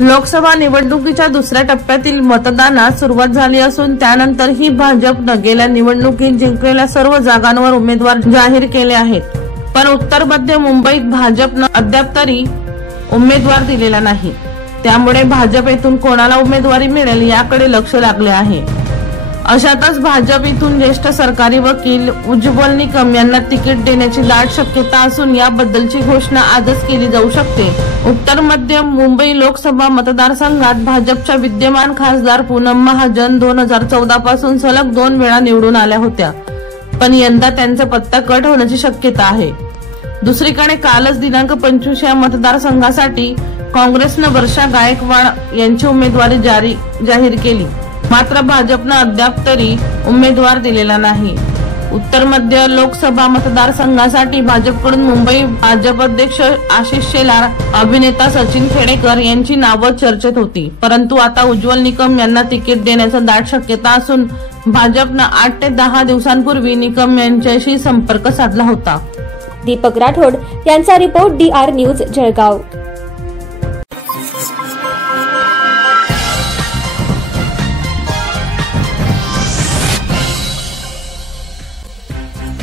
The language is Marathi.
लोकसभा निवडणुकीच्या दुसऱ्या टप्प्यातील मतदानास सुरुवात झाली असून त्यानंतरही भाजपने गेल्या निवडणुकीत जिंकलेल्या सर्व जागांवर उमेदवार जाहीर केले आहेत। पण उत्तर मध्य मुंबईत भाजपने अद्याप तरी उमेदवार दिलेला नाही। त्यामुळे भाजप येथून कोणाला उमेदवारी मिळेल याकडे लक्ष लागले आहे। अशातच भाजप इथून ज्येष्ठ सरकारी वकील उज्ज्वल निकम यांना तिकीट देण्याची दाट शक्यता असून याबद्दलची घोषणा आजच केली जाऊ शकते। उत्तर मध्य मुंबई लोकसभा मतदारसंघात भाजपच्या विद्यमान खासदार पूनम महाजन 2014 पासून सलग 2 वेळा निवडून आल्या होत्या, पण यंदा त्यांचा पत्ता कट होण्याची शक्यता आहे। दुसरीकडे कालच दिनांक 25 या मतदारसंघासाठी काँग्रेसने वर्षा गायकवाड यांची उमेदवारी जाहीर केली, मात्र भाजपने अद्याप तरी उमेदवार दिलेला नाही। उत्तर मध्य लोकसभा मतदारसंघासाठी भाजपकडून मुंबई भाजप अध्यक्ष आशिष शेलार, अभिनेता सचिन खेडेकर यांची नावं चर्चेत होती, परंतु आता उज्ज्वल निकम यांना तिकीट देण्याची दाट शक्यता असून भाजपने 8 ते 10 दिवसांपूर्वी निकम यांच्याशी संपर्क साधला होता। दीपक राठोड यांचा रिपोर्ट DR न्यूज जळगाव।